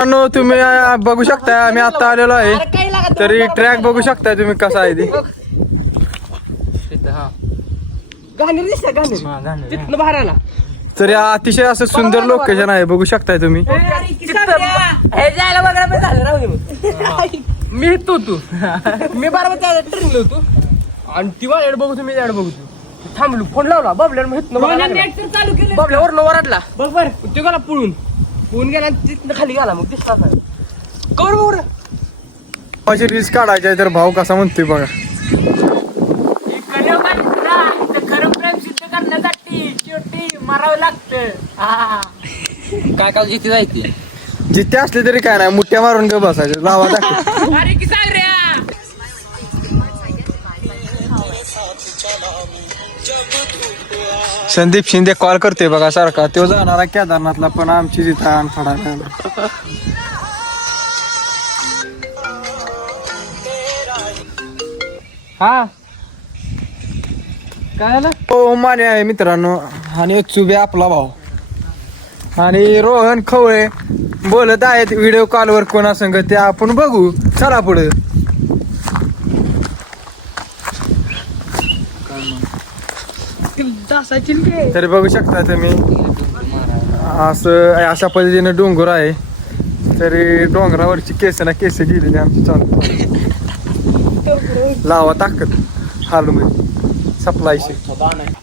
मित्रांनो तुम्ही बघू शकता आम्ही आता आलेलो आहे तरी ट्रॅक बघू शकता तुम्ही कसा आहे ती तरी अतिशय असं सुंदर लोकेशन आहे बघू शकताय तुम्ही. मी तू मी बरोबर ट्रेनिंग होतो आणि ती वाट बघू तुम्ही ऍड बघू थांबलो फोन लावला बबल्यावर वराडला बरोबर तो गेला पळून गेला तिथनं खाली गेला मग दिसतात कवर बघ माझी रील्स काढायची आहे तर भाऊ कसा म्हणतोय बघा. खरं प्रेम सिद्ध करण्यासाठी शेवटी मारावं लागतं. काय काल जिथे जायची जिथे असले तरी काय नाही मुठ्या मारून ग बसायचे लावा दाखव. अरे की सांग रे संदीप शिंदे कॉल करते बघा सारखा तो जाणारा केदारनाथला पण आमची तिथं फडायला हा काय आलं हो माने आहे मित्रांनो आणि चुबे आपला भाऊ आणि रोहन खवळे बोलत आहेत व्हिडिओ कॉलवर कोणासंग ते आपण बघू चला पुढे. तरी बघू शकता तुम्ही असं अशा पद्धतीने डोंगर आहे तरी डोंगरावरची केस ना केस गेलेली आमची चालू लावा ताकद हालू मध्ये सप्लायची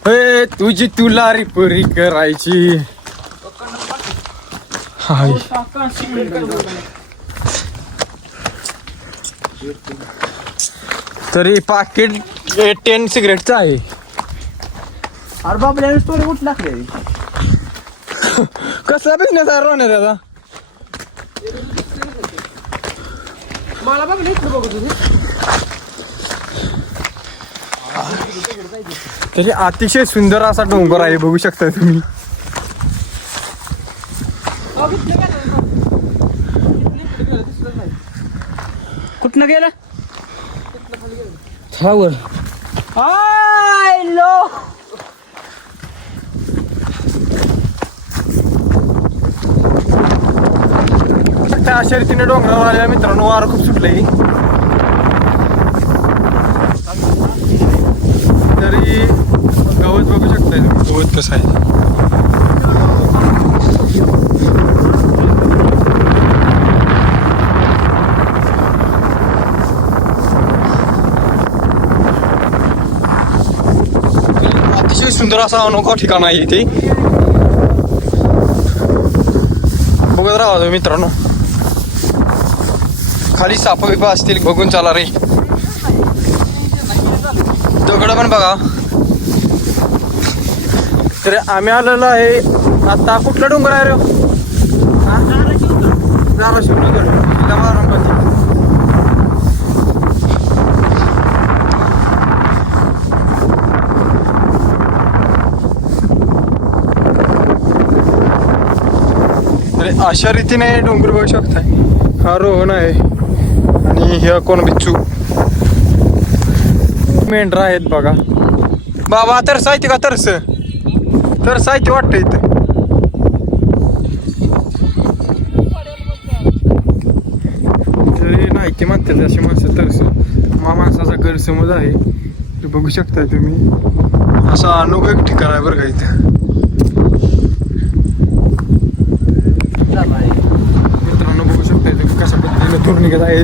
हे तुझी तुला रिपेरी करायची हाय. तरी पाकिट 10 सिगरेटचं आहे. अरे बाबा स्टोरी कुठं टाकली कसला बिझनेस आहे रोहन दादा मला बघ इकडे बघू तुझे तरी अतिशय सुंदर असा डोंगर आहे बघू शकता तुम्ही. कुठनं गेलं वर अशा रीतीने डोंगरावर आल्या मित्रांनो वारं खूप सुटलंय तरी गवत बघू शकताय तुम्ही गवत कसं आहे. अतिशय सुंदर असा अनोखा ठिकाण आहे इथे बघत राहा तुम्ही मित्रांनो. खाली साप बिपा असतील बघून चला रे. दगड पण बघा. तर आम्ही आलेलो आहे आता कुठला डोंगर आहे रे धाराशिव अशा रीतीने डोंगर बघू शकताय. हा रोहन आहे आणि हे कोण बिच्छू मेंढरा आहेत बघा. बाबा तरस आहे का तरस आहे वाटतं इथं. तरी नाही की म्हणतात अशी माणसं तरस माणसाचा गैरसमज आहे ते बघू शकताय तुम्ही. असं अनोखं एक ठिकाण आहे बरं का इथं. मित्रांनो बघू शकता तुम्ही कशा पद्धतीने दूर निघत आहे.